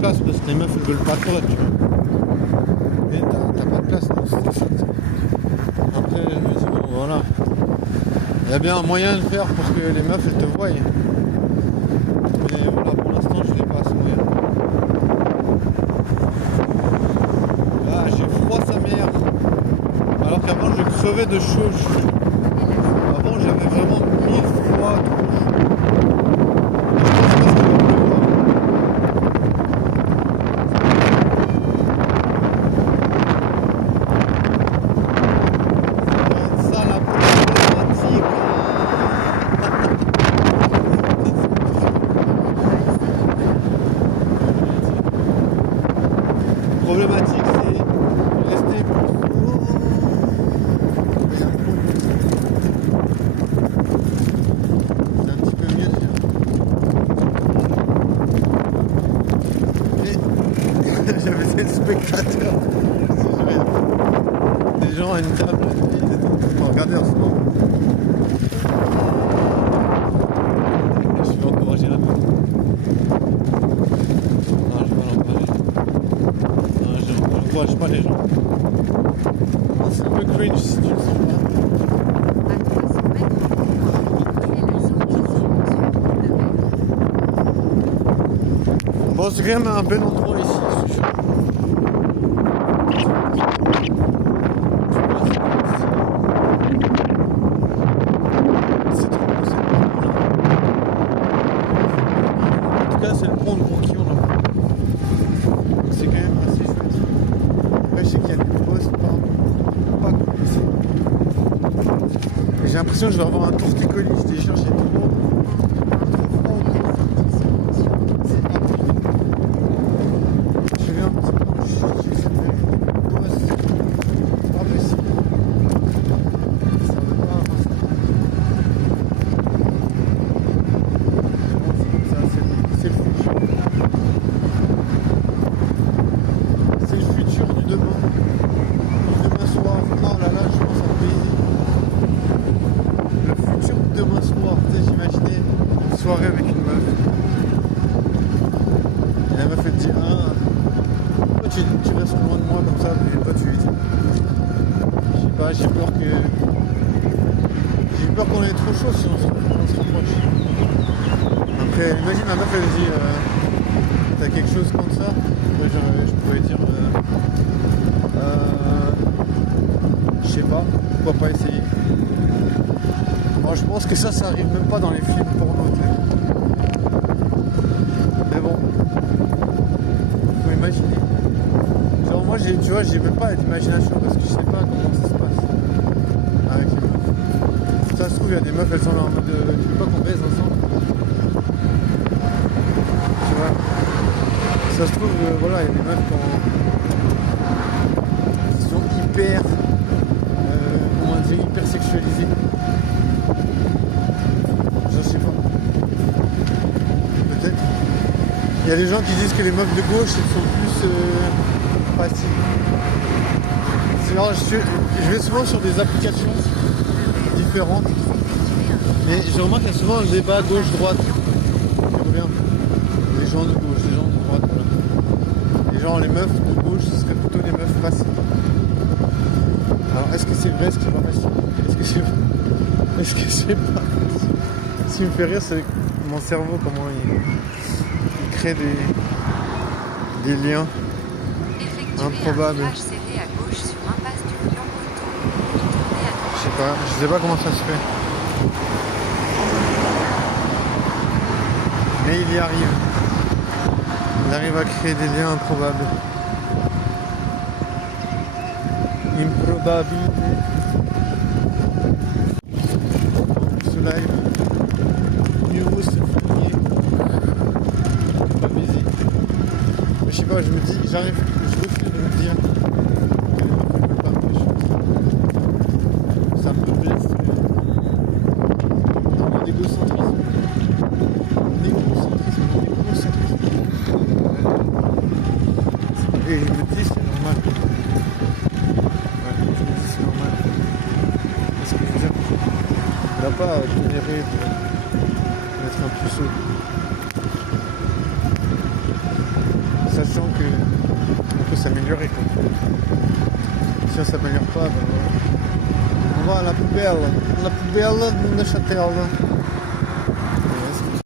place parce que les meufs elles veulent pas toi, tu vois. Et t'as pas de place dans cette suite. Après, je me dis, bon, voilà. Il y a bien un moyen de faire pour que les meufs elles te voient. Mais voilà, pour l'instant, je n'ai pas ce moyen. Ah, j'ai froid sa mère. Alors qu'avant, je crevais de chaud. Avant, j'avais vraiment mille froid, trop chaud. Problématique, c'est rester. C'est un petit peu mieux déjà. Et j'avais fait le spectateur. Des gens à une table, ils étaient en regarder en ce moment. Je vais encourager la meuf. Non, je vais pas l'encourager. Non, je n'encourage pas les gens. C'est un peu cringe si tu le sens pas. Bon, c'est quand même un bel endroit ici. C'est chaud. C'est trop beau, c'est beau. En tout cas, c'est le pont de Ronquillon là. C'est quand même assez chouette. Après, je sais qu'il y a des postes pas cool ici. J'ai l'impression que je vais avoir un torticolis déjà chez tout le monde. Je viens un petit peu, j'ai fait une bosse. C'est pas possible. Ça veut pas avancer. C'est le futur. C'est le futur du demain. Du demain soir. Oh là là, je pense à me baiser. Le futur de demain soir. Tu sais, j'imaginais une soirée avec une meuf. Et la meuf elle te dit pourquoi tu restes loin de moi comme ça, mais toi tu lui dis. Je sais pas, j'ai peur qu'on ait trop chaud si on se rapproche. Après, imagine la meuf elle dit t'as quelque chose contre ça. Moi je pourrais dire je sais pas, pourquoi pas essayer. Moi je pense que ça arrive même pas dans les films porno. Mais bon, faut imaginer. Genre moi tu vois, j'ai même pas d'imagination parce que je sais pas comment ça se passe avec les meufs. Ça se trouve il y a des meufs elles sont là en mode tu veux pas qu'on baise ensemble. Tu vois. Ça se trouve voilà, il y a des meufs qui sont hyper comment dire, hyper sexualisées. Je sais pas. Peut-être. Il y a des gens qui disent que les meufs de gauche elles sont plus faciles. Sinon, je vais souvent sur des applications différentes. Mais je remarque qu'il y a souvent un débat gauche-droite qui revient. Les gens de gauche, les gens de droite, voilà. Les meufs de gauche, ce serait plutôt des meufs faciles. Alors, est-ce que c'est vrai, est-ce que c'est pas facile? Est-ce que c'est pas facile? Ce qui me fait rire, c'est mon cerveau, comment il crée des liens improbables. À gauche sur impasse du Lion Coteau. Je sais pas comment ça se fait. Mais il y arrive. Il arrive à créer des liens improbables. Improbable. Ce live. Numéro symphonique. Pas busy. Mais je sais pas, je me dis, je refuse de me dire que les gens veulent pas quelque chose. Ça me blesse. Dans mon égocentrisme. Et je me dis c'est normal. Ouais, je me dis c'est normal. Parce que je veux dire, il n'a pas toléré d'être un puceau. sachant que on peut s'améliorer, quoi. Si on s'améliore pas, ben voilà. On va à la poubelle de Neuchâtel.